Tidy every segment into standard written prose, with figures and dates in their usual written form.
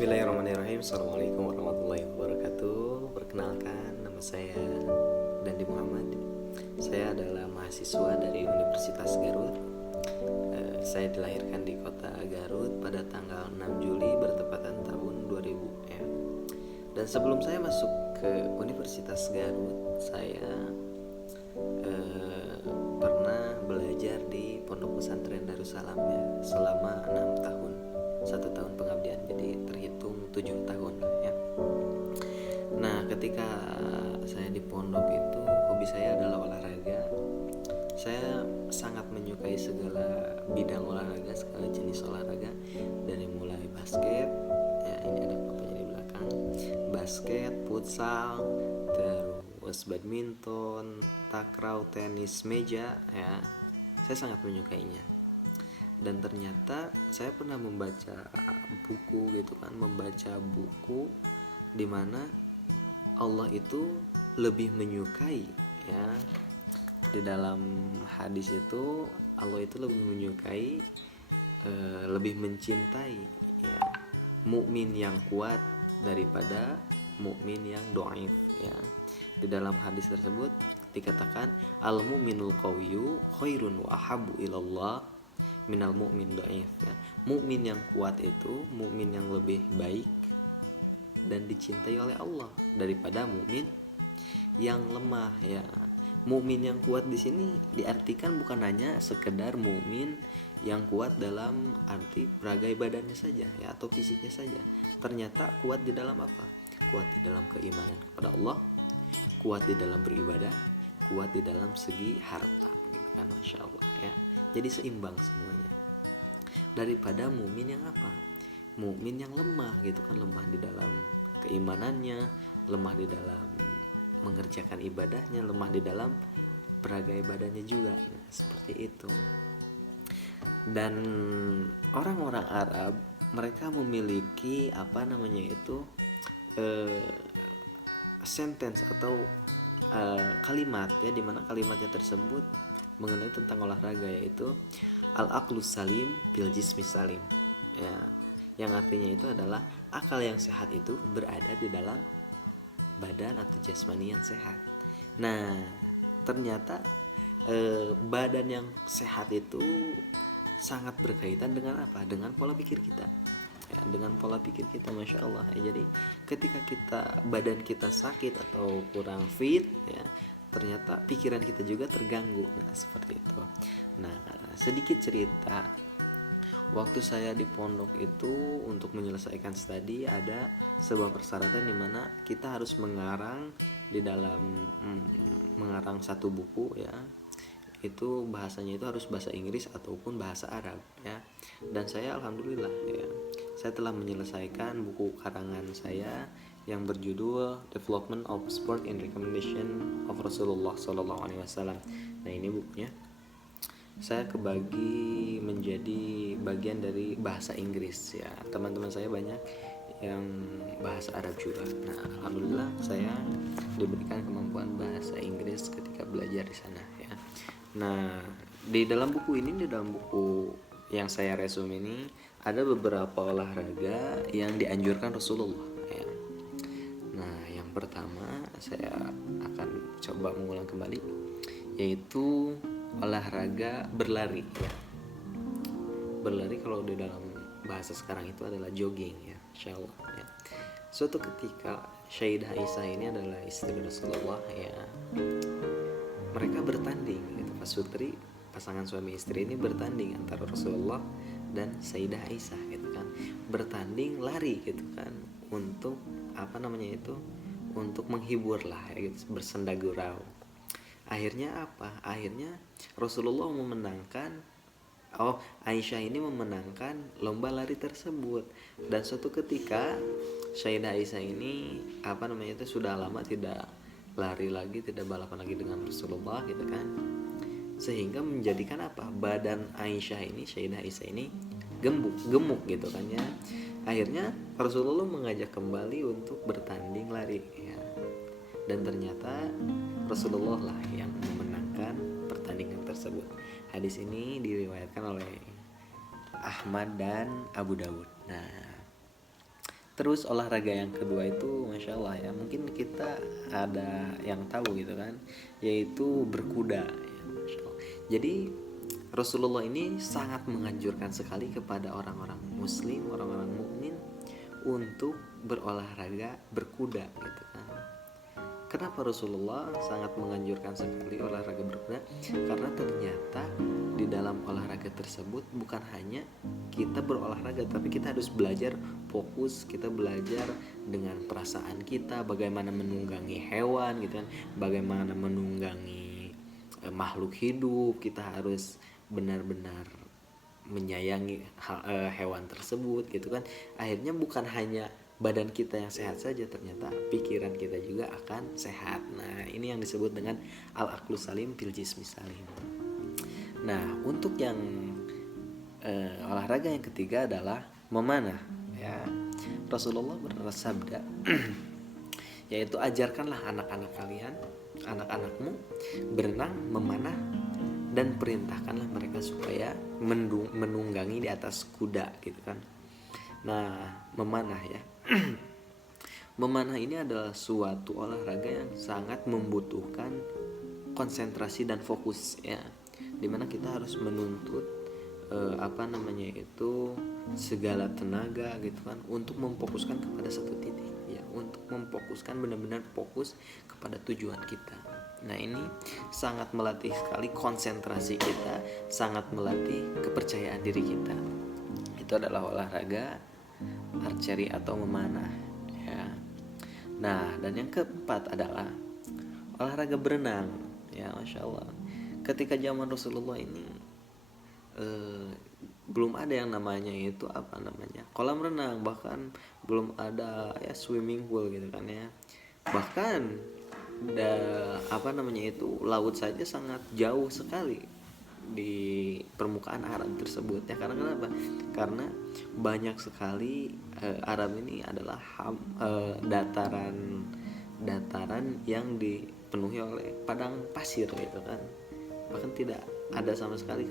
Bismillahirrahmanirrahim. Assalamualaikum warahmatullahi wabarakatuh. Perkenalkan, nama saya Dandi Muhammad. Saya adalah mahasiswa dari Universitas Garut. Saya dilahirkan di kota Garut pada tanggal 6 Juli bertepatan tahun 2000 ya. Dan sebelum saya masuk ke Universitas Garut, saya pernah belajar di Pondok Pesantren Darussalam ya, selama 6 tahun. 1 tahun pengabdian, jadi terhitung 7 tahun ya. Nah, ketika saya di pondok itu, hobi saya adalah olahraga. Saya sangat menyukai segala bidang olahraga, segala jenis olahraga, dari mulai basket ya, ini ada papanya di belakang, basket, futsal, terus badminton, takraw, tenis meja ya. Saya sangat menyukainya. Dan ternyata saya pernah membaca buku gitu kan, membaca buku di mana Allah itu lebih menyukai ya. Di dalam hadis itu Allah itu lebih menyukai, lebih mencintai ya, mukmin yang kuat daripada mukmin yang dhaif ya. Di dalam hadis tersebut dikatakan al mu'minul qawiyyu khairun wa ahabbu ilallah minal mu'min dhaif ya. Mukmin yang kuat itu mukmin yang lebih baik dan dicintai oleh Allah daripada mukmin yang lemah ya. Mukmin yang kuat di sini diartikan bukan hanya sekedar mukmin yang kuat dalam arti peragai badannya saja ya, atau fisiknya saja. Ternyata kuat di dalam apa? Kuat di dalam keimanan kepada Allah, kuat di dalam beribadah, kuat di dalam segi harta gitu kan, Masya Allah ya. Jadi seimbang semuanya. Daripada mukmin yang apa? Mukmin yang lemah gitu kan, lemah di dalam keimanannya, lemah di dalam mengerjakan ibadahnya, lemah di dalam peragai badannya juga. Nah, seperti itu. Dan orang-orang Arab mereka memiliki apa namanya itu, sentence atau kalimat ya, dimana kalimatnya tersebut mengenai tentang olahraga, yaitu al-aqlus salim bil jismis salim ya, yang artinya itu adalah akal yang sehat itu berada di dalam badan atau jasmani yang sehat. Nah, ternyata badan yang sehat itu sangat berkaitan dengan apa? Dengan pola pikir kita ya, dengan pola pikir kita, Masya Allah ya. Jadi ketika badan kita sakit atau kurang fit ya, ternyata pikiran kita juga terganggu. Nah, seperti itu. Nah, sedikit cerita, waktu saya di pondok itu untuk menyelesaikan studi ada sebuah persyaratan di mana kita harus mengarang di dalam mengarang satu buku ya. Itu bahasanya itu harus bahasa Inggris ataupun bahasa Arab ya. Dan saya alhamdulillah ya, saya telah menyelesaikan buku karangan saya yang berjudul Development of Sport in Recommendation of Rasulullah Sallallahu Alaihi Wasallam. Nah, ini bukunya saya kebagi menjadi bagian dari bahasa Inggris ya. Teman-teman saya banyak yang bahasa Arab juga. Nah, alhamdulillah saya diberikan kemampuan bahasa Inggris ketika belajar di sana ya. Nah, di dalam buku yang saya resume ini ada beberapa olahraga yang dianjurkan Rasulullah ya. Nah, yang pertama saya akan coba mengulang kembali, yaitu olahraga berlari ya. Berlari kalau di dalam bahasa sekarang itu adalah jogging ya, insyaallah ya. Suatu ketika Sayyidah Aisyah ini adalah istri Rasulullah ya. Mereka bertanding gitu, pasangan suami istri ini bertanding antara Rasulullah dan Sayyidah Aisyah gitu kan. Bertanding lari gitu kan, untuk apa namanya itu, untuk menghibur lah ya gitu, bersenda gurau. Akhirnya apa? Akhirnya Rasulullah Aisyah ini memenangkan lomba lari tersebut. Dan suatu ketika Sayyidah Aisyah ini apa namanya itu sudah lama tidak lari lagi, tidak balapan lagi dengan Rasulullah gitu kan, sehingga menjadikan apa, badan Sayyidah Aisyah ini gemuk gitu kan ya. Akhirnya Rasulullah mengajak kembali untuk bertanding lari ya. Dan ternyata Rasulullah lah yang memenangkan pertandingan tersebut. Hadis ini diriwayatkan oleh Ahmad dan Abu Dawud. Nah, Terus olahraga yang kedua itu Masya Allah ya, mungkin kita ada yang tahu gitu kan, yaitu berkuda ya, Masya Allah. Jadi Rasulullah ini sangat menganjurkan sekali kepada orang-orang muslim, orang-orang mukmin untuk berolahraga berkuda gitu kan. Kenapa Rasulullah sangat menganjurkan sekali olahraga berkuda? Karena ternyata di dalam olahraga tersebut bukan hanya kita berolahraga, tapi kita harus belajar fokus, kita belajar dengan perasaan kita, bagaimana menunggangi hewan gitu kan, bagaimana menunggangi makhluk hidup. Kita harus benar-benar menyayangi hewan tersebut gitu kan. Akhirnya bukan hanya badan kita yang sehat saja, ternyata pikiran kita juga akan sehat. Nah, ini yang disebut dengan al-aqlu salim fil jismi salim. Nah, untuk yang olahraga yang ketiga adalah memanah ya. Rasulullah bersabda yaitu ajarkanlah anak-anak kalian, anak-anakmu berenang, memanah, dan perintahkanlah mereka supaya menunggangi di atas kuda gitu kan. Nah, memanah ya. Memanah ini adalah suatu olahraga yang sangat membutuhkan konsentrasi dan fokus ya, dimana kita harus menuntut segala tenaga gitu kan untuk memfokuskan kepada satu titik ya, untuk memfokuskan benar-benar fokus kepada tujuan kita. Nah, ini sangat melatih sekali konsentrasi kita, sangat melatih kepercayaan diri kita. Itu adalah olahraga archery atau memanah ya. Nah, dan yang keempat adalah olahraga berenang ya. Masya Allah, ketika zaman Rasulullah ini belum ada yang namanya itu kolam renang, bahkan belum ada ya swimming pool gitu kan ya. Bahkan laut saja sangat jauh sekali di permukaan Arab tersebut ya. Karena kenapa? Karena banyak sekali Arab ini adalah dataran yang dipenuhi oleh padang pasir gitu kan. Bahkan tidak ada sama sekali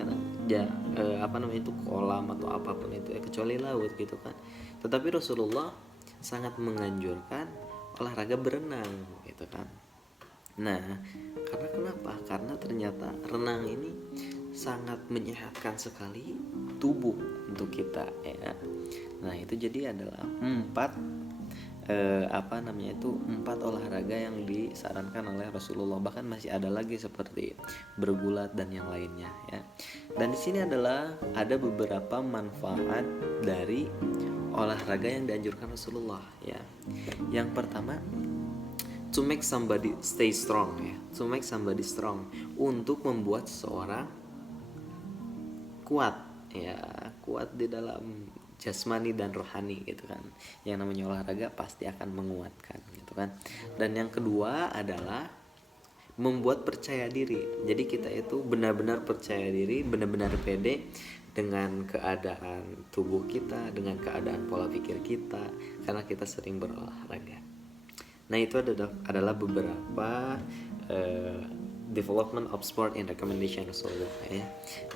itu kolam atau apapun itu ya, kecuali laut gitu kan. Tetapi Rasulullah sangat menganjurkan olahraga berenang gitu kan. Nah, karena kenapa? Karena ternyata renang ini sangat menyehatkan sekali tubuh untuk kita ya. Nah, itu jadi adalah empat olahraga yang disarankan oleh Rasulullah. Bahkan masih ada lagi seperti bergulat dan yang lainnya ya. Dan di sini ada beberapa manfaat dari olahraga yang dianjurkan Rasulullah ya. Yang pertama, to make somebody stay strong ya. To make somebody strong, untuk membuat seseorang kuat ya, kuat di dalam jasmani dan rohani gitu kan. Yang namanya olahraga pasti akan menguatkan gitu kan. Dan yang kedua adalah membuat percaya diri. Jadi kita itu benar-benar percaya diri, benar-benar pede dengan keadaan tubuh kita, dengan keadaan pola pikir kita, karena kita sering berolahraga. Nah, itu adalah beberapa development of sport in recommendation Rasulullah ya.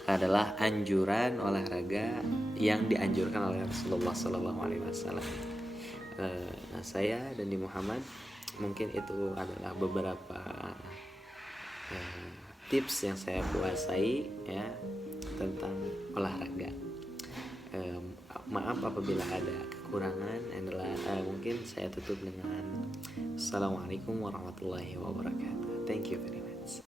Adalah anjuran olahraga yang dianjurkan oleh Rasulullah SAW. Saya dan di Muhammad, mungkin itu adalah beberapa tips yang saya kuasai ya tentang olahraga. Maaf apabila ada kekurangan. Mungkin saya tutup dengan Assalamualaikum warahmatullahi wabarakatuh. Thank you very much.